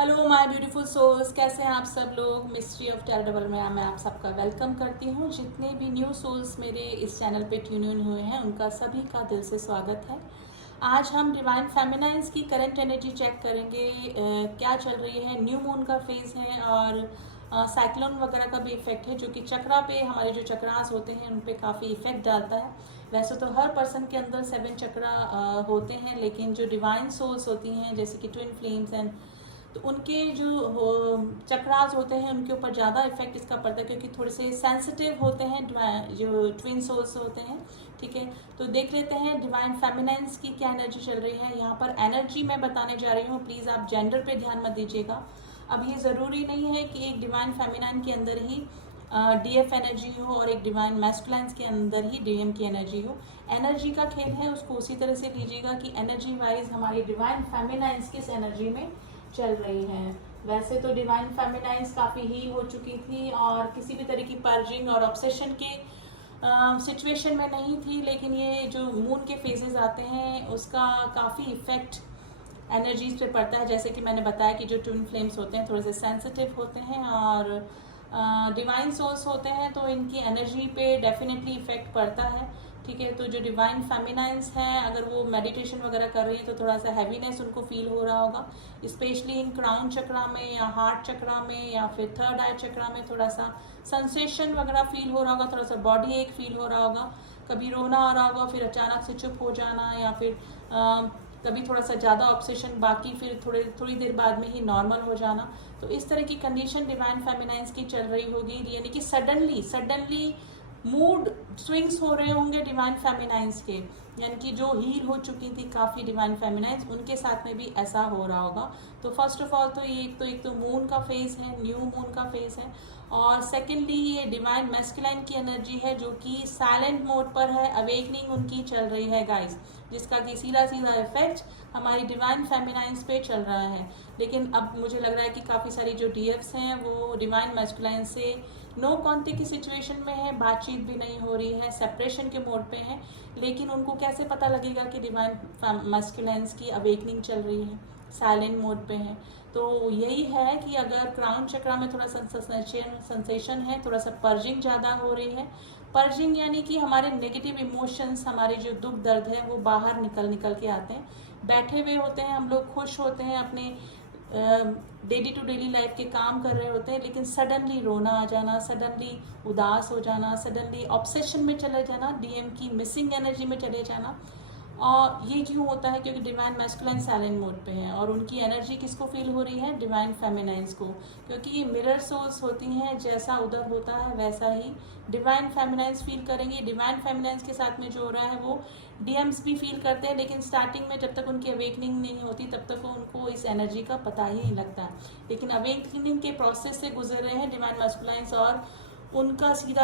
Hello my beautiful souls, कैसे हैं आप सब लोग। मिस्ट्री ऑफ टैरो डबल में मैं आप सबका वेलकम करती हूँ। जितने भी न्यू सोल्स मेरे इस चैनल पे ट्यून इन हुए हैं उनका सभी का दिल से स्वागत है। आज हम डिवाइन फेमिनाइन्स की करंट एनर्जी चेक करेंगे। क्या चल रही है, न्यू मून का फेज है और साइक्लोन वगैरह का भी इफेक्ट है जो कि चक्रा पे, हमारे जो चक्रास होते हैं उन पे काफ़ी इफेक्ट डालता है। वैसे तो हर पर्सन के अंदर 7 चक्रा होते हैं, लेकिन जो डिवाइन सोल्स होती हैं जैसे कि ट्विन फ्लेम्स एंड तो उनके जो चक्रास होते हैं उनके ऊपर ज़्यादा इफेक्ट इसका पड़ता है क्योंकि थोड़े से सेंसिटिव होते हैं जो ट्विन सोल्स होते हैं। ठीक है, तो देख लेते हैं डिवाइन फेमिनाइन्स की क्या एनर्जी चल रही है। यहाँ पर एनर्जी मैं बताने जा रही हूँ, प्लीज़ आप जेंडर पे ध्यान मत दीजिएगा। अब ये ज़रूरी नहीं है कि एक डिवाइन फेमिनाइन के अंदर ही डीएफ एनर्जी हो और एक डिवाइन मैस्कुलाइन्स के अंदर ही डीएम की एनर्जी हो। एनर्जी का खेल है, उसको उसी तरह से लीजिएगा कि एनर्जी वाइज हमारी डिवाइन फेमिनाइन्स किस एनर्जी में चल रही हैं। वैसे तो डिवाइन फेमिनाइन्स काफ़ी हील हो चुकी थी और किसी भी तरह की पर्जिंग और ऑब्सेशन के सिचुएशन में नहीं थी, लेकिन ये जो मून के फेजेस आते हैं उसका काफ़ी इफेक्ट एनर्जीज पे पड़ता है। जैसे कि मैंने बताया कि जो ट्विन फ्लेम्स होते हैं थोड़े से सेंसिटिव होते हैं और डिवाइन सोल्स होते हैं, तो इनकी एनर्जी पे डेफिनेटली इफेक्ट पड़ता है। ठीक है, तो जो डिवाइन फेमिनाइन्स हैं अगर वो मेडिटेशन वगैरह कर रही है तो थोड़ा सा हैवीनेस उनको फील हो रहा होगा, स्पेशली इन क्राउन चक्रा में या हार्ट चक्रा में या फिर थर्ड आई चक्रा में थोड़ा सा सेंसेशन वगैरह फील हो रहा होगा, थोड़ा सा बॉडी एक फील हो रहा होगा, कभी रोना आ रहा होगा, फिर अचानक से चुप हो जाना, या फिर कभी थोड़ा सा ज़्यादा ऑब्सेशन, बाकी फिर थोड़ी देर बाद में ही नॉर्मल हो जाना। तो इस तरह की कंडीशन डिवाइन फेमिनाइन्स की चल रही होगी, यानी कि सडनली मूड स्विंग्स हो रहे होंगे डिवाइन फेमिनाइन्स के, यानी कि जो हील हो चुकी थी काफ़ी डिवाइन फेमिनाइन्स उनके साथ में भी ऐसा हो रहा होगा। तो फर्स्ट ऑफ ऑल तो ये एक तो मून का फेज है, न्यू मून का फेज है, और सेकेंडली ये डिवाइन मैस्कुलाइन की एनर्जी है जो कि साइलेंट मोड पर है, अवेकनिंग उनकी चल रही है गाइस, जिसका कि सीधा इफेक्ट हमारी डिवाइन फेमिनाइन्स पे चल रहा है। लेकिन अब मुझे लग रहा है कि काफ़ी सारी जो डीएफ्स हैं वो डिवाइन मैस्कुलाइन से नो कॉन्टेक्ट की सिचुएशन में है, बातचीत भी नहीं हो रही है, सेपरेशन के मोड पे हैं, लेकिन उनको कैसे पता लगेगा कि डिवाइन मैस्कुलाइन्स की अवेकनिंग चल रही है, साइलेंट मोड पे है। तो यही है कि अगर क्राउन चक्रा में थोड़ा सेंसेशन है, थोड़ा सा पर्जिंग ज़्यादा हो रही है। पर्जिंग यानी कि हमारे नेगेटिव इमोशंस, हमारे जो दुख दर्द है वो बाहर निकल के आते हैं। बैठे हुए होते हैं हम लोग, खुश होते हैं, अपने डेली टू डेली लाइफ के काम कर रहे होते हैं, लेकिन सडनली रोना आ जाना, सडनली उदास हो जाना, सडनली ऑब्सेशन में चले जाना, डीएम की मिसिंग एनर्जी में चले जाना। और ये क्यों होता है? क्योंकि डिवाइन मैस्कुलाइन साइलेंट मोड पे है और उनकी एनर्जी किसको फील हो रही है? डिवाइन फेमिनाइन्स को, क्योंकि ये मिरर सोल्स होती हैं, जैसा उधर होता है वैसा ही डिवाइन फेमिनाइन्स फील करेंगे। डिवाइन फेमिनाइन्स के साथ में जो हो रहा है वो डीएम्स भी फील करते हैं, लेकिन स्टार्टिंग में जब तक उनकी अवेकनिंग नहीं होती तब तक उनको इस एनर्जी का पता ही नहीं लगता है, लेकिन अवेकनिंग के प्रोसेस से गुजर रहे हैं डिवाइन मैस्कुलाइन्स और उनका सीधा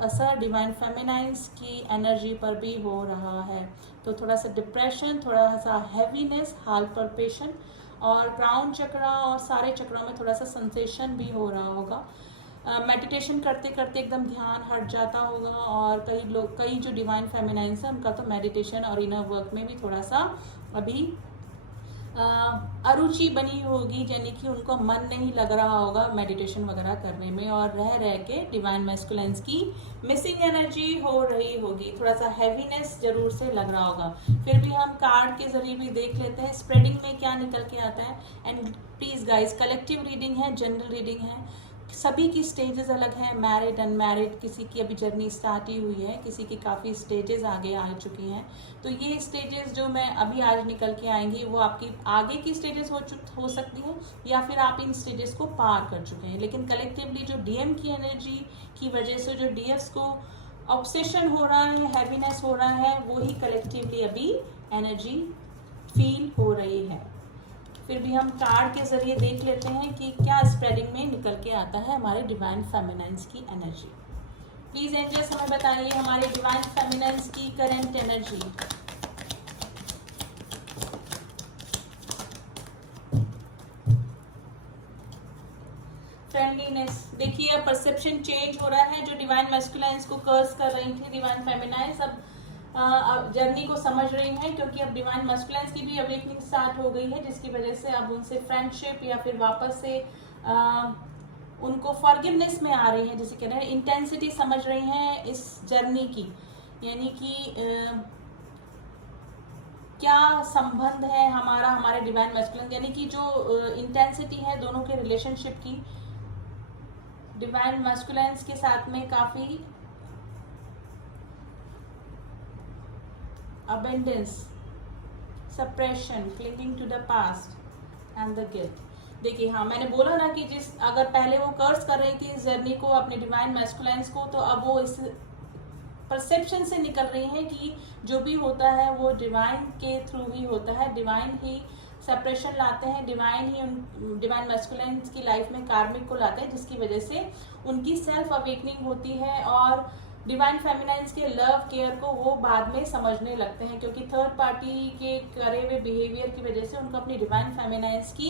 असर डिवाइन फेमिनाइन्स की एनर्जी पर भी हो रहा है। तो थोड़ा सा डिप्रेशन, थोड़ा सा हैवीनेस, हाल पल्पेशन और क्राउन चक्रा और सारे चक्रों में थोड़ा सा सेंसेशन भी हो रहा होगा। मेडिटेशन करते करते एकदम ध्यान हट जाता होगा और कई जो डिवाइन फेमिनाइन्स हैं उनका तो मेडिटेशन और इनर वर्क में भी थोड़ा सा अभी अरुचि बनी होगी, यानी कि उनको मन नहीं लग रहा होगा मेडिटेशन वगैरह करने में और रह के डिवाइन मैस्कुलाइन्स की मिसिंग एनर्जी हो रही होगी, थोड़ा सा हैवीनेस जरूर से लग रहा होगा। फिर भी हम कार्ड के जरिए भी देख लेते हैं स्प्रेडिंग में क्या निकल के आता है। And please guys, collective reading है, जनरल रीडिंग है, सभी की स्टेजेस अलग हैं, मैरिड अनमैरिड, किसी की अभी जर्नी स्टार्ट ही हुई है, किसी की काफ़ी स्टेजेस आगे आ चुकी हैं। तो ये स्टेजेस जो मैं अभी आज निकल के आएंगी वो आपकी आगे की स्टेजेस हो सकती हैं या फिर आप इन स्टेजेस को पार कर चुके हैं, लेकिन कलेक्टिवली जो डीएम की एनर्जी की वजह से जो डीएफ्स को ऑब्सेशन हो रहा है, हैवीनेस हो रहा है, वो ही कलेक्टिवली अभी एनर्जी फील हो रही है। फिर भी हम कार्ड के जरिए देख लेते हैं कि क्या स्प्रेडिंग में निकल के आता है हमारे डिवाइन फेमिनाइन्स की एनर्जी। प्लीज एंजल्स हमें बताइए हमारे डिवाइन फेमिनाइन्स की करंट एनर्जी। फ्रेंडलीनेस, देखिए परसेप्शन चेंज हो रहा है। जो डिवाइन मैस्कुलाइन्स को कर्स कर रही थी डिवाइन फेमिनाइन्स, अब जर्नी को समझ रही हैं, क्योंकि अब डिवाइन मस्कुलाइन्स की भी अवेकनिंग स्टार्ट हो गई है, जिसकी वजह से अब उनसे फ्रेंडशिप या फिर वापस से उनको फॉरगिवनेस में आ रही है, जिसे कह रहे हैं इंटेंसिटी समझ रही हैं इस जर्नी की, यानी कि क्या संबंध है हमारा हमारे डिवाइन मैस्कुलिन, यानी कि जो इंटेंसिटी है दोनों के रिलेशनशिप की डिवाइन मैस्कुलिन्स के साथ में काफी abundance, suppression, clinging to the past and the guilt. देखिए हाँ, मैंने बोला ना कि जिस अगर पहले वो कर्स कर रही थी इस जर्नी को अपने डिवाइन मैस्कुलाइन्स को, तो अब वो इस परसेप्शन से निकल रही हैं कि जो भी होता है वो डिवाइन के थ्रू ही होता है, डिवाइन ही सेपरेशन लाते हैं, डिवाइन ही उन डिवाइन मैस्कुलाइन्स की लाइफ में कार्मिक को लाते हैं, जिसकी वजह से उनकी सेल्फ अवेकनिंग होती है और डिवाइन फेमिनाइन्स के लव केयर को वो बाद में समझने लगते हैं, क्योंकि थर्ड पार्टी के करे हुए बिहेवियर की वजह से उनको अपनी डिवाइन फेमिनाइन्स की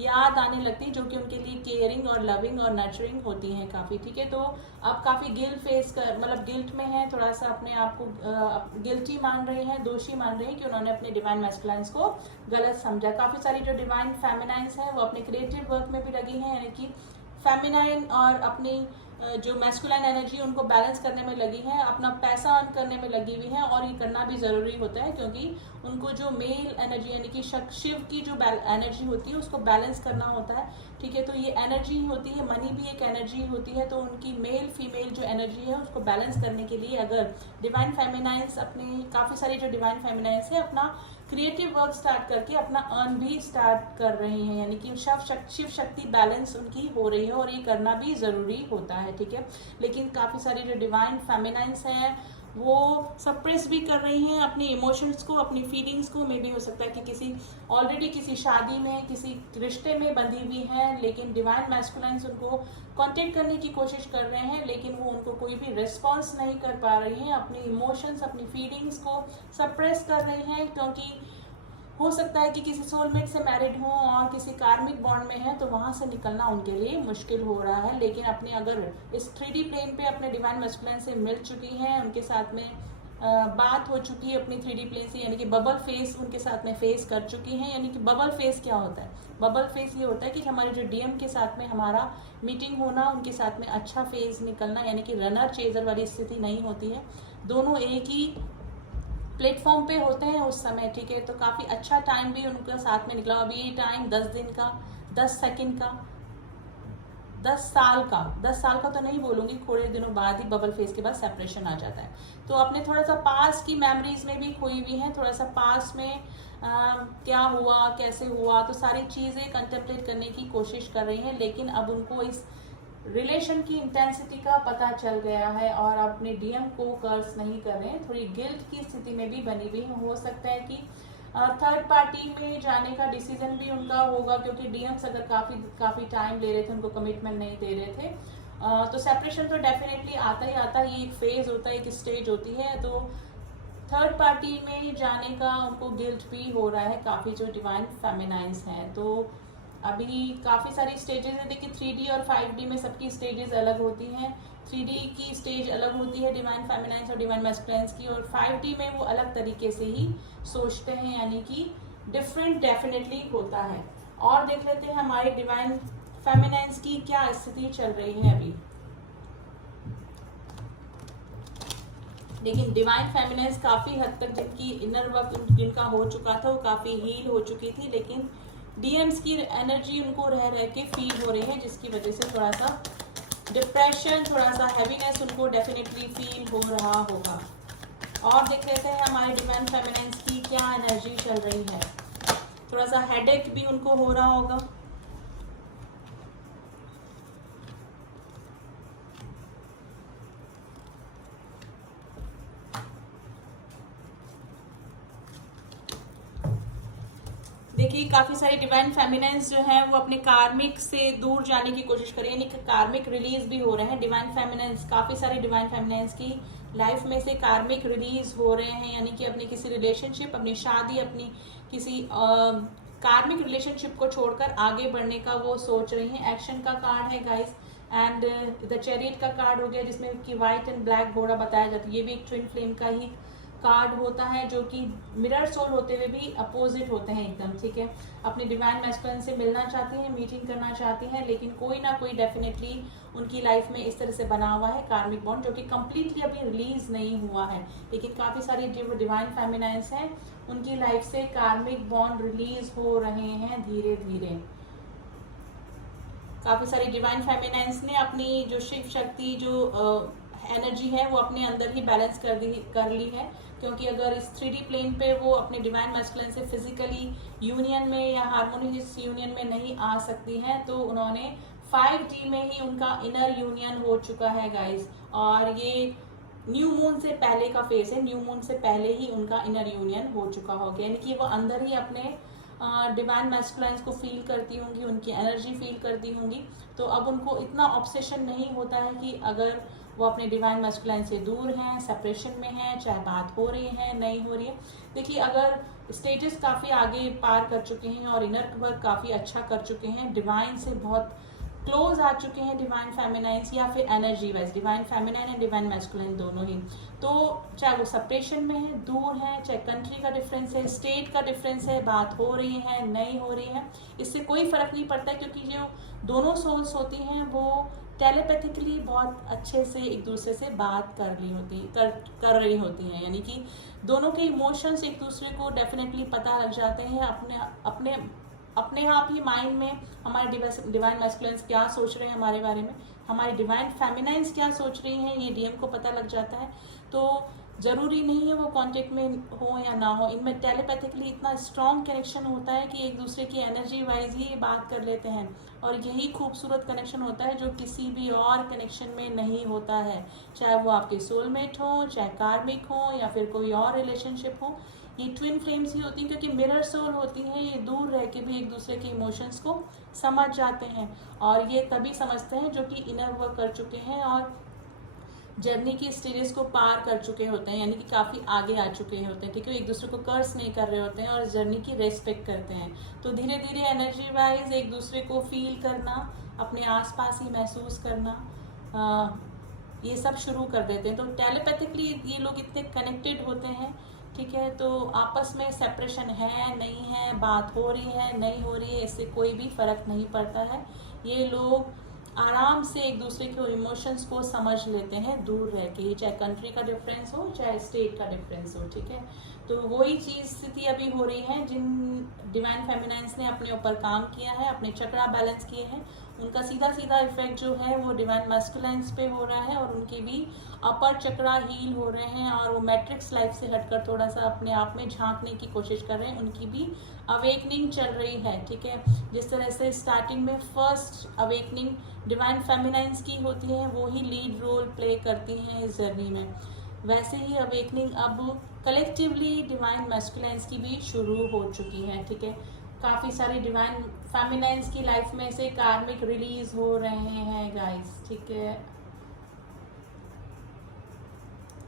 याद आने लगती है, जो कि उनके लिए केयरिंग और लविंग और नर्चरिंग होती हैं काफ़ी। ठीक है, तो अब काफ़ी गिल्ट फेस कर, मतलब गिल्ट में है, थोड़ा सा अपने आप को गिल्टी मान रही हैं, दोषी मान रही हैं कि उन्होंने अपने डिवाइन मैस्कुलाइन्स को गलत समझा। काफ़ी सारी जो डिवाइन फेमिनाइन्स हैं वो अपने क्रिएटिव वर्क में भी लगी हैं, यानी कि फेमिनाइन और अपनी जो मैस्कुलाइन एनर्जी उनको बैलेंस करने में लगी है, अपना पैसा अर्न करने में लगी हुई है, और ये करना भी ज़रूरी होता है, क्योंकि उनको जो मेल एनर्जी यानी कि शिव की जो एनर्जी होती है उसको बैलेंस करना होता है। ठीक है, तो ये एनर्जी होती है, मनी भी एक एनर्जी होती है, तो उनकी मेल फीमेल जो एनर्जी है उसको बैलेंस करने के लिए अगर डिवाइन फेमिनाइन्स अपनी काफ़ी सारी जो डिवाइन फेमिनाइन्स है अपना क्रिएटिव वर्क स्टार्ट करके अपना अर्न भी स्टार्ट कर रही हैं, यानी कि शिव शक्ति बैलेंस उनकी हो रही है, और ये करना भी ज़रूरी होता है। ठीक है, लेकिन काफ़ी सारी जो डिवाइन फेमिनाइन्स हैं वो सप्रेस भी कर रही हैं अपनी इमोशंस को, अपनी फीलिंग्स को। मे भी हो सकता है कि किसी ऑलरेडी किसी शादी में, किसी रिश्ते में बंधी हुई हैं, लेकिन डिवाइन मैस्कुलाइन्स उनको कांटेक्ट करने की कोशिश कर रहे हैं, लेकिन वो उनको कोई भी रिस्पॉन्स नहीं कर पा रही हैं, अपनी इमोशंस, अपनी फीलिंग्स को सप्रेस कर रही हैं, क्योंकि हो सकता है कि किसी सोलमेट से मैरिड हों और किसी कार्मिक बॉन्ड में है, तो वहाँ से निकलना उनके लिए मुश्किल हो रहा है। लेकिन अपने अगर इस 3D प्लेन पे अपने डिवाइन मैस्कुलाइन से मिल चुकी हैं, उनके साथ में बात हो चुकी है अपनी 3D प्लेन से, यानी कि बबल फेस उनके साथ में फेस कर चुकी हैं। यानी कि बबल फेस क्या होता है? बबल फेस ये होता है कि हमारे जो डीएम के साथ में हमारा मीटिंग होना, उनके साथ में अच्छा फेस निकलना, यानी कि रनर चेजर वाली स्थिति नहीं होती है, दोनों एक ही प्लेटफॉर्म पे होते हैं उस समय। ठीक है, तो काफ़ी अच्छा टाइम भी उनके साथ में निकला। अभी ये टाइम 10 दिन का, 10 सेकंड का, 10 साल का, 10 साल का तो नहीं बोलूँगी, थोड़े दिनों बाद ही बबल फेस के बाद सेपरेशन आ जाता है। तो अपने थोड़ा सा पास की मेमोरीज में भी खोई हुई हैं, थोड़ा सा पास में क्या हुआ, कैसे हुआ, तो सारी चीज़ें कंटेम्पलेट करने की कोशिश कर रही हैं, लेकिन अब उनको इस रिलेशन की इंटेंसिटी का पता चल गया है और अपने डीएम को कर्स नहीं कर रहे हैं, थोड़ी गिल्ट की स्थिति में भी बनी हुई। हो सकता है कि थर्ड पार्टी में जाने का डिसीजन भी उनका होगा, क्योंकि डीएम्स अगर काफ़ी टाइम ले रहे थे, उनको कमिटमेंट नहीं दे रहे थे, तो सेपरेशन तो डेफिनेटली आता ही आता है, ये एक फेज होता है, एक स्टेज होती है। तो थर्ड पार्टी में जाने का उनको गिल्ट भी हो रहा है काफ़ी जो डिवाइन फेमिनाइन्स हैं। तो अभी काफ़ी सारी स्टेजेस है, देखिए 3D और 5D में सबकी स्टेजेस अलग होती हैं। 3D की स्टेज अलग होती है डिवाइन फेमिनाइन्स और डिवाइन मैस्कुलाइन्स की, और 5D में वो अलग तरीके से ही सोचते हैं, यानी कि डिफरेंट डेफिनेटली होता है। और देख लेते हैं हमारे डिवाइन फेमिनाइन्स की क्या स्थिति चल रही है अभी। लेकिन डिवाइन फेमिनाइन्स काफ़ी हद तक जिनकी इनर वर्क जिनका हो चुका था वो काफ़ी हील हो चुकी थी, लेकिन डीएम्स की एनर्जी उनको रह के फील हो रही है, जिसकी वजह से थोड़ा सा डिप्रेशन, थोड़ा सा हैवीनेस उनको डेफिनेटली फील हो रहा होगा। और देख लेते हैं हमारे डिवाइन फेमिनाइन्स की क्या एनर्जी चल रही है। थोड़ा सा हेडेक भी उनको हो रहा होगा। देखिए काफ़ी सारे डिवाइन फेमिनाइन्स जो हैं वो अपने कार्मिक से दूर जाने की कोशिश कर रहे हैं, यानी कि कार्मिक रिलीज भी हो रहे हैं डिवाइन फेमिनाइन्स। काफ़ी सारे डिवाइन फेमिनाइन्स की लाइफ में से कार्मिक रिलीज हो रहे हैं, यानी कि अपनी किसी रिलेशनशिप, अपनी शादी, अपनी किसी कार्मिक रिलेशनशिप को छोड़कर आगे बढ़ने का वो सोच रही हैं। एक्शन का कार्ड है गाइस, एंड द चैरियट का कार्ड हो गया, जिसमें कि व्हाइट एंड ब्लैक घोड़ा बताया जाता है। ये भी एक ट्विन फ्लेम का ही कार्ड होता है जो कि मिरर सोल होते हुए भी अपोजिट होते हैं एकदम, ठीक है। अपने डिवाइन मैस्कुलिन से मिलना चाहती हैं, मीटिंग करना चाहती हैं, लेकिन कोई ना कोई डेफिनेटली उनकी लाइफ में इस तरह से बना हुआ है कार्मिक बॉन्ड, जो कि कंप्लीटली अभी रिलीज नहीं हुआ है। लेकिन काफ़ी सारी जो डिवाइन फेमिनाइंस हैं उनकी लाइफ से कार्मिक बॉन्ड रिलीज हो रहे हैं धीरे धीरे। काफ़ी सारी डिवाइन फेमिनाइंस ने अपनी जो शिव शक्ति जो एनर्जी है वो अपने अंदर ही बैलेंस कर ली है, क्योंकि अगर इस 3D प्लेन पे वो अपने डिवाइन मैस्कुलिन से फिजिकली यूनियन में या हार्मोनियस यूनियन में नहीं आ सकती हैं, तो उन्होंने 5D में ही उनका इनर यूनियन हो चुका है गाइस। और ये न्यू मून से पहले का फेज है, न्यू मून से पहले ही उनका इनर यूनियन हो चुका होगा, यानी कि वो अंदर ही अपने डिवाइन मैस्कुलाइंस को फील करती होंगी, उनकी एनर्जी फील करती होंगी। तो अब उनको इतना ऑब्सेशन नहीं होता है कि अगर वो अपने डिवाइन मैस्कुलाइन से दूर हैं, सेपरेशन में हैं, चाहे बात हो रही है नहीं हो रही है। देखिए, अगर स्टेजेस काफ़ी आगे पार कर चुके हैं और इनर वर्क काफ़ी अच्छा कर चुके हैं, डिवाइन से बहुत क्लोज आ चुके हैं डिवाइन फेमिनाइंस, या फिर energy wise divine feminine and divine masculine दोनों ही, तो चाहे वो सेपरेशन में है, दूर है, चाहे कंट्री का डिफरेंस है, स्टेट का डिफरेंस है, बात हो रही है नहीं हो रही है, इससे कोई फर्क नहीं पड़ता है, क्योंकि जो दोनों सोल्स होती हैं वो टेलीपैथिकली बहुत अच्छे से एक दूसरे से बात कर रही होती हैं, यानी कि दोनों के इमोशंस एक दूसरे को डेफिनेटली पता लग जाते हैं। अपने आप ही माइंड में हमारे डिवाइन मैस्कुलिन्स क्या सोच रहे हैं हमारे बारे में, हमारी डिवाइन फेमिनाइंस क्या सोच रही हैं, ये डीएम को पता लग जाता है। तो ज़रूरी नहीं है वो कांटेक्ट में हो या ना हो, इनमें टेलीपैथिकली इतना स्ट्रॉन्ग कनेक्शन होता है कि एक दूसरे की एनर्जी वाइज ही बात कर लेते हैं, और यही खूबसूरत कनेक्शन होता है जो किसी भी और कनेक्शन में नहीं होता है, चाहे वो आपके सोलमेट हो, चाहे कार्मिक हो, या फिर कोई और रिलेशनशिप हो। ये ट्विन फ्लेम्स ही होती हैं, क्योंकि मिरर सोल होती हैं, ये दूर रह के भी एक दूसरे के इमोशंस को समझ जाते हैं, और ये तभी समझते हैं जो कि इनर वर्क कर चुके हैं और जर्नी की स्टेजेस को पार कर चुके होते हैं, यानी कि काफ़ी आगे आ चुके होते हैं, ठीक है। एक दूसरे को कर्स नहीं कर रहे होते हैं और जर्नी की रेस्पेक्ट करते हैं। तो धीरे धीरे एनर्जी वाइज एक दूसरे को फील करना, अपने आसपास ही महसूस करना, ये सब शुरू कर देते हैं। तो टेलीपैथिकली ये लोग इतने कनेक्टेड होते हैं, ठीक है। तो आपस में सेपरेशन है नहीं है, बात हो रही है नहीं हो रही है, इससे कोई भी फर्क नहीं पड़ता है। ये लोग आराम से एक दूसरे के इमोशंस को समझ लेते हैं दूर रह के, चाहे कंट्री का डिफरेंस हो, चाहे स्टेट का डिफरेंस हो, ठीक है। तो वही चीज़ स्थिति अभी हो रही है, जिन डिवाइन फेमिनाइंस ने अपने ऊपर काम किया है, अपने चक्रा बैलेंस किए हैं, उनका सीधा सीधा इफेक्ट जो है वो डिवाइन मैस्कुलाइंस पे हो रहा है, और उनके भी अपर चक्रा हील हो रहे हैं, और वो मैट्रिक्स लाइफ से हटकर थोड़ा सा अपने आप में झांकने की कोशिश कर रहे हैं। उनकी भी अवेकनिंग चल रही है, ठीक है। जिस तरह से स्टार्टिंग में फर्स्ट अवेकनिंग डिवाइन फेमिनाइंस की होती है, वो ही लीड रोल प्ले करती हैं इस जर्नी में, वैसे ही अवेकनिंग अब कलेक्टिवली डिवाइन मैस्कुलाइंस की भी शुरू हो चुकी है, ठीक है। काफ़ी सारी डिवाइन फेमिनाइंस की लाइफ में से कार्मिक रिलीज हो रहे हैं गाइस, ठीक है।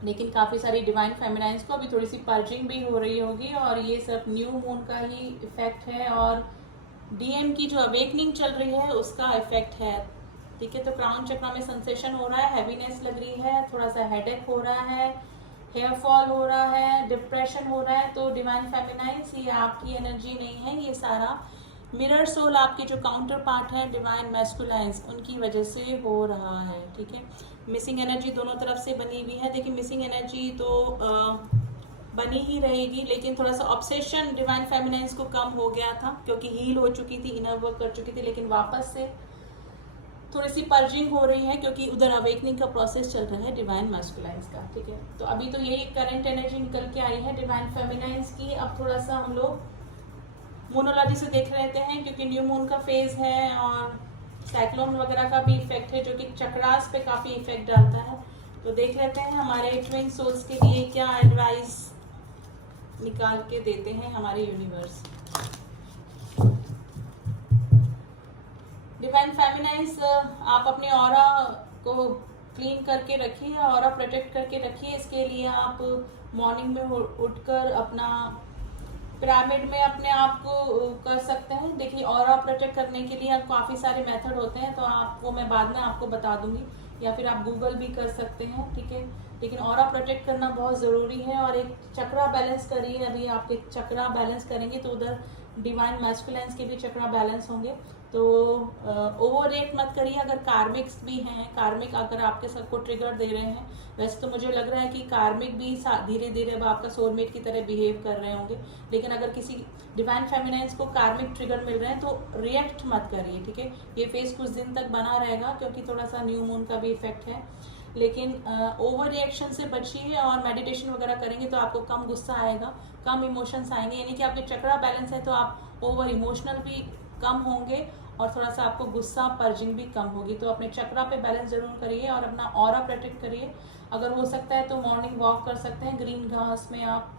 लेकिन काफ़ी सारी डिवाइन फेमिनाइंस को अभी थोड़ी सी पर्जिंग भी हो रही होगी, और ये सब न्यू मून का ही इफेक्ट है, और डीएम की जो अवेकनिंग चल रही है उसका इफेक्ट है, ठीक है। तो क्राउन चक्र में सेंसेशन हो रहा है, हैवीनेस लग रही है, थोड़ा सा हेडेक हो रहा है, हेयर फॉल हो रहा है, डिप्रेशन हो रहा है। तो डिवाइन फेमिनाइंस ये आपकी एनर्जी नहीं है, ये सारा मिरर सोल आपके जो काउंटर पार्ट है डिवाइन मैस्कुलाइंस, उनकी वजह से हो रहा है, ठीक है। मिसिंग एनर्जी दोनों तरफ से बनी हुई है। देखिए, मिसिंग एनर्जी तो बनी ही रहेगी, लेकिन थोड़ा सा ऑब्सेशन डिवाइन फेमिनाइंस को कम हो गया था, क्योंकि हील हो चुकी थी, इनर वर्क कर चुकी थी, लेकिन वापस से थोड़ी सी पर्जिंग हो रही है, क्योंकि उधर अवेकनिंग का प्रोसेस चल रहा है डिवाइन मैस्कुलाइंस का, ठीक है। तो अभी तो यही करंट एनर्जी निकल के आई है डिवाइन फेमिनाइंस की। अब थोड़ा सा हम लोग मोनोलॉजी से देख लेते हैं, क्योंकि न्यू मून का फेज है और साइक्लोन वगैरह का भी इफेक्ट है, जो कि चक्रास पे काफ़ी इफेक्ट डालता है। तो देख लेते हैं हमारे ट्विन सोल्स के लिए क्या एडवाइस निकाल के देते हैं हमारे यूनिवर्स। डिवाइन फेमिनाइंस, आप अपने ऑरा को क्लीन करके रखिए, ऑरा प्रोटेक्ट करके रखिए। इसके लिए आप मॉर्निंग में उठकर अपना पिरामिड में अपने आप को कर सकते हैं। देखिए, ऑरा प्रोटेक्ट करने के लिए काफ़ी सारे मेथड होते हैं, तो आपको मैं बाद में आपको बता दूंगी, या फिर आप गूगल भी कर सकते हैं, ठीक है। लेकिन ऑरा प्रोटेक्ट करना बहुत ज़रूरी है। और एक चक्रा बैलेंस करिए, अभी आपके चक्रा बैलेंस करेंगे तो उधर डिवाइन मैस्कुलाइंस के भी चक्रा बैलेंस होंगे। तो ओवर रेट मत करिए। अगर कार्मिक्स भी हैं, कार्मिक अगर आपके सबको ट्रिगर दे रहे हैं, वैसे तो मुझे लग रहा है कि कार्मिक भी धीरे धीरे अब आपका सोलमेट की तरह बिहेव कर रहे होंगे, लेकिन अगर किसी डिवाइन फेमिनाइंस को कार्मिक ट्रिगर मिल रहे हैं तो रिएक्ट मत करिए, ठीक है। ये फेज कुछ दिन तक बना रहेगा क्योंकि थोड़ा सा न्यू मून का भी इफेक्ट है, लेकिन ओवर रिएक्शन से बचिए और मेडिटेशन वगैरह करेंगे तो आपको कम गुस्सा आएगा, कम इमोशंस आएंगे, यानी कि आपके चक्रा बैलेंस है तो आप ओवर इमोशनल भी कम होंगे और थोड़ा सा आपको गुस्सा पर्जिंग भी कम होगी। तो अपने चक्रा पे बैलेंस जरूर करिए और अपना ऑरा प्रोटेक्ट करिए। अगर हो सकता है तो मॉर्निंग वॉक कर सकते हैं, ग्रीन घास में आप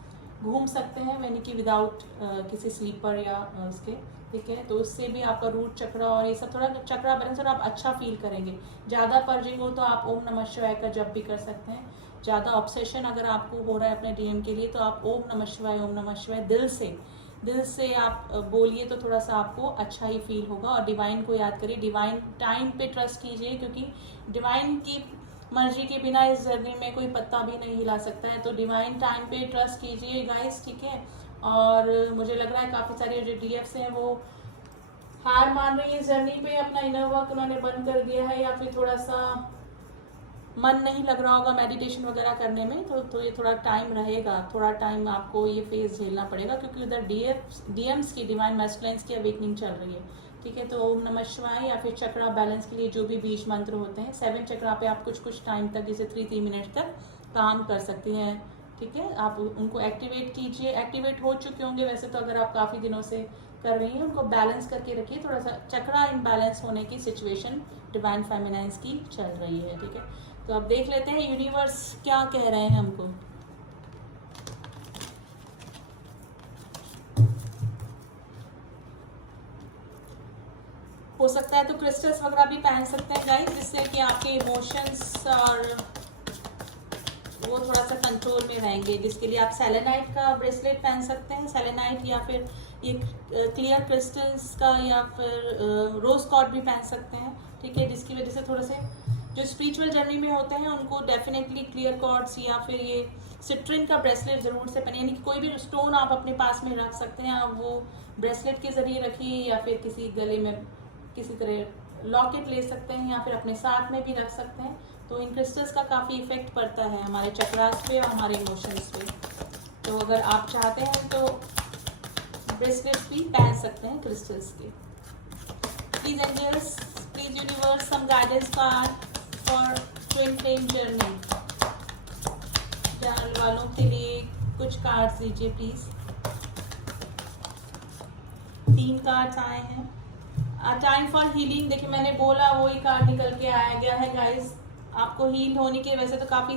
घूम सकते हैं, यानी कि विदाउट किसी स्लीपर या उसके, ठीक है। तो उससे भी आपका रूट चक्रा और ये सब थोड़ा चक्रा बैलेंस और आप अच्छा फील करेंगे। ज़्यादा पर्जिंग हो तो आप ओम नमः शिवाय का जप भी कर सकते हैं। ज़्यादा ऑब्सेशन अगर आपको हो रहा है अपने डीएम के लिए तो आप ओम नमः शिवाय दिल से आप बोलिए तो थोड़ा सा आपको अच्छा ही फील होगा। और डिवाइन को याद करिए, डिवाइन टाइम पे ट्रस्ट कीजिए, क्योंकि डिवाइन की मर्जी के बिना इस जर्नी में कोई पत्ता भी नहीं हिला सकता है। तो डिवाइन टाइम पे ट्रस्ट कीजिए गाइस, ठीक है। और मुझे लग रहा है काफ़ी सारे जो डीएफ्स हैं वो हार मान रही है जर्नी पे, अपना इनर वर्क उन्होंने बंद कर दिया है, या फिर थोड़ा सा मन नहीं लग रहा होगा मेडिटेशन वगैरह करने में। तो ये थोड़ा टाइम रहेगा, थोड़ा टाइम आपको ये फेज झेलना पड़ेगा, क्योंकि उधर डीएम्स की डिवाइन मैस्कुलाइंस की अवेकनिंग चल रही है, ठीक है। तो ओम नमः शिवाय या फिर चक्रा बैलेंस के लिए जो भी बीज मंत्र होते हैं 7 चक्रा पे आप कुछ टाइम तक, जैसे 3 मिनट तक काम कर सकती हैं, ठीक है। आप उनको एक्टिवेट कीजिए, एक्टिवेट हो चुके होंगे वैसे तो, अगर आप काफ़ी दिनों से कर रही हैं। उनको बैलेंस करके रखिए, थोड़ा सा चक्रा इम्बैलेंस होने की सिचुएशन डिवाइन फेमिनाइंस की चल रही है, ठीक है। तो अब देख लेते हैं यूनिवर्स क्या कह रहे हैं हमको। हो सकता है तो क्रिस्टल्स वगैरह भी पहन सकते हैं गाइस, जिससे कि आपके इमोशंस और वो थोड़ा सा कंट्रोल में रहेंगे, जिसके लिए आप सेलेनाइट का ब्रेसलेट पहन सकते हैं, सेलेनाइट या फिर ये क्लियर क्रिस्टल्स का, या फिर रोज कॉर्ड भी पहन सकते हैं, ठीक है। जिसकी वजह से थोड़े से जो स्पिरिचुअल जर्नी में होते हैं उनको डेफिनेटली क्लियर कॉर्ड्स या फिर ये सिट्रिन का ब्रेसलेट जरूर से पहनिए, यानी कि कोई भी स्टोन आप अपने पास में रख सकते हैं, आप वो ब्रेसलेट के जरिए रखिए, या फिर किसी गले में किसी तरह लॉकेट ले सकते हैं, या फिर अपने साथ में भी रख सकते हैं। तो इन क्रिस्टल्स का काफ़ी इफेक्ट पड़ता है हमारे चक्रास पे और हमारे इमोशंस पे। तो अगर आप चाहते हैं तो ब्रेसलेट्स भी पहन सकते हैं क्रिस्टल्स के। Please angels, please universe, some guidance card for twin flame journey. Channel वालों के लिए कुछ कार्ड्स दीजिए प्लीज। 3 कार्ड्स आए हैं। टाइम फॉर हीलिंग, देखिए मैंने बोला वही कार्ड निकल के आया गया है गाइस। आपको हील होने के, वैसे तो काफ़ी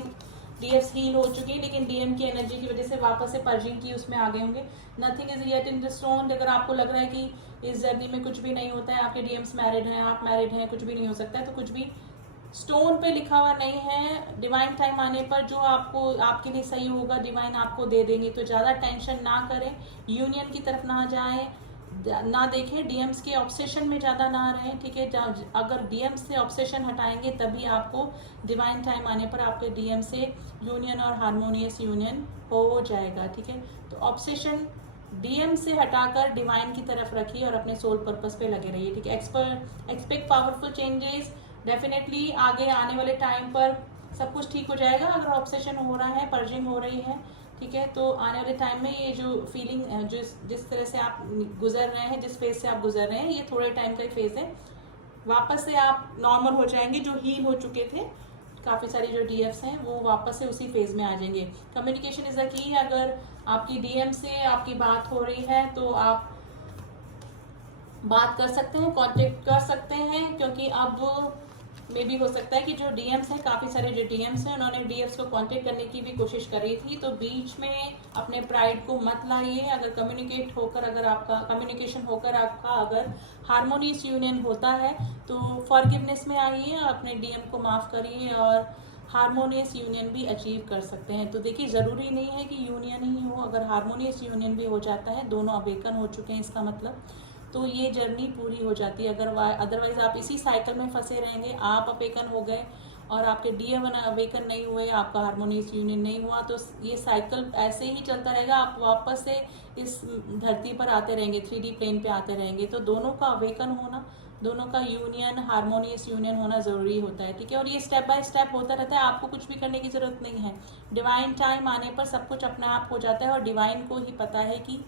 डीएफ्स हील हो चुकी है, लेकिन डीएम की एनर्जी की वजह से वापस से पर्जिंग की उसमें आ गए होंगे। Nothing is yet in the stone. अगर आपको लग रहा है कि इस जर्नी में कुछ भी नहीं होता है, आपके डीएम्स मैरिड हैं, आप मैरिड हैं, कुछ भी नहीं हो सकता है, तो कुछ भी स्टोन पे लिखा हुआ नहीं है। डिवाइन टाइम आने पर जो आपको आपके लिए सही होगा डिवाइन आपको दे देंगे। तो ज़्यादा टेंशन ना करें, यूनियन की तरफ ना जाएं, ना देखें, डीएम्स के ऑब्सेशन में ज़्यादा ना रहें, ठीक है। अगर डीएम से ऑब्सेशन हटाएंगे तभी आपको डिवाइन टाइम आने पर आपके डीएम से यूनियन और हारमोनियस यूनियन हो जाएगा, ठीक है। तो ऑब्सेशन डीएम से हटाकर डिवाइन की तरफ रखिए और अपने सोल पर्पस पे लगे रहिए, ठीक है। एक्सपेक्ट पावरफुल चेंजेस, डेफिनेटली आगे आने वाले टाइम पर सब कुछ ठीक हो जाएगा। अगर ऑब्सेशन हो रहा है, पर्जिंग हो रही है, ठीक है, तो आने वाले टाइम में ये जो फीलिंग जिस तरह से आप गुजर रहे हैं, जिस फेज से आप गुजर रहे हैं, ये थोड़े टाइम का ही फेज है। वापस से आप नॉर्मल हो जाएंगे, जो हील हो चुके थे काफ़ी सारी जो डीएफ्स हैं वो वापस से उसी फेज में आ जाएंगे। Communication is the key. अगर आपकी डीएम से आपकी बात हो रही है तो आप बात कर सकते हैं, कांटेक्ट कर सकते हैं, क्योंकि अब मे भी हो सकता है कि जो डीएम्स हैं, काफ़ी सारे जो डीएम्स हैं, उन्होंने डीएफ्स को कांटेक्ट करने की भी कोशिश करी थी। तो बीच में अपने प्राइड को मत लाइए। अगर कम्युनिकेशन होकर आपका अगर हारमोनियस यूनियन होता है तो फॉरगिवनेस में आइए, अपने डीएम को माफ़ करिए और हारमोनियस यूनियन भी अचीव कर सकते हैं। तो देखिए, ज़रूरी नहीं है कि यूनियन ही हो, अगर हारमोनियस यूनियन भी हो जाता है, दोनों अवेकन हो चुके हैं इसका मतलब, तो ये जर्नी पूरी हो जाती है। अगर अदरवाइज आप इसी साइकिल में फंसे रहेंगे, आप अवेकन हो गए और आपके DM अवेकन नहीं हुए, आपका हार्मोनियस यूनियन नहीं हुआ, तो ये साइकिल ऐसे ही चलता रहेगा। आप वापस से इस धरती पर आते रहेंगे, 3D प्लेन पे आते रहेंगे। तो दोनों का अवेकन होना, दोनों का यूनियन, हार्मोनियस यूनियन होना ज़रूरी होता है, ठीक है। और ये स्टेप बाय स्टेप होता रहता है, आपको कुछ भी करने की ज़रूरत नहीं है। डिवाइन टाइम आने पर सब कुछ अपने आप हो जाता है, और डिवाइन को ही पता है कि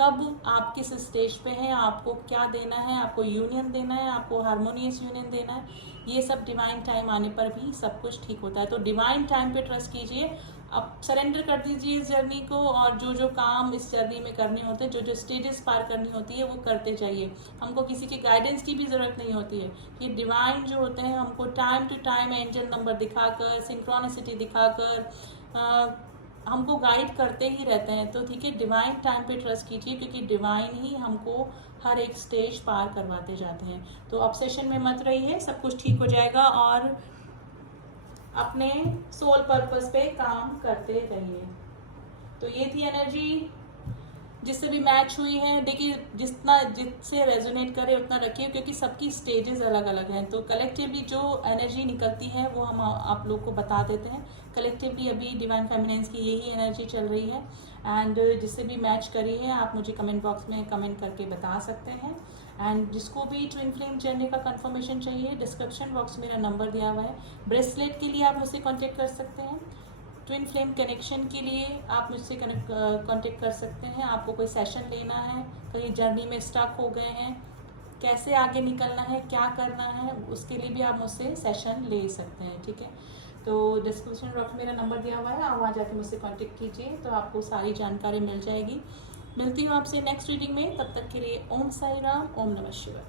कब आप किस स्टेज पे हैं, आपको क्या देना है, आपको यूनियन देना है, आपको हार्मोनियस यूनियन देना है। ये सब डिवाइन टाइम आने पर भी सब कुछ ठीक होता है। तो डिवाइन टाइम पे ट्रस्ट कीजिए, अब सरेंडर कर दीजिए इस जर्नी को, और जो जो काम इस जर्नी में करने होते हैं, जो जो स्टेजेस पार करनी होती है, वो करते जाइए। हमको किसी की गाइडेंस की भी ज़रूरत नहीं होती है। ये डिवाइन जो होते हैं हमको time to time angel number दिखाकर, सिंक्रोनिसिटी दिखाकर हमको गाइड करते ही रहते हैं। तो ठीक है, डिवाइन टाइम पे ट्रस्ट कीजिए, क्योंकि डिवाइन ही हमको हर एक स्टेज पार करवाते जाते हैं। तो ऑब्सेशन में मत रहिए, सब कुछ ठीक हो जाएगा, और अपने सोल पर्पस पे काम करते रहिए। तो ये थी एनर्जी जिससे भी मैच हुई है। देखिए, जिससे रेजोनेट करे उतना रखिए, क्योंकि सबकी स्टेजेस अलग अलग हैं। तो कलेक्टिवली जो एनर्जी निकलती है वो हम आप लोग को बता देते हैं। कलेक्टिवली अभी डिवाइन फेमिनिन्स की यही एनर्जी चल रही है, एंड जिससे भी मैच करी है आप मुझे कमेंट बॉक्स में कमेंट करके बता सकते हैं। एंड जिसको भी ट्विन फ्लेम जर्नी का कंफर्मेशन चाहिए, डिस्क्रिप्शन बॉक्स में मेरा नंबर दिया हुआ है। ब्रेसलेट के लिए आप मुझसे कॉन्टेक्ट कर सकते हैं। ट्विन फ्लेम कनेक्शन के लिए आप मुझसे कांटेक्ट कर सकते हैं। आपको कोई सेशन लेना है, कहीं जर्नी में स्टक हो गए हैं, कैसे आगे निकलना है, क्या करना है, उसके लिए भी आप मुझसे सेशन ले सकते हैं, ठीक है। तो डिस्क्रिप्शन बॉक्स में मेरा नंबर दिया हुआ है, आप वहाँ जाके मुझसे कांटेक्ट कीजिए, तो आपको सारी जानकारी मिल जाएगी। मिलती हूँ आपसे नेक्स्ट रीडिंग में, तब तक के लिए ओम साई राम, ओम नमः शिवाय।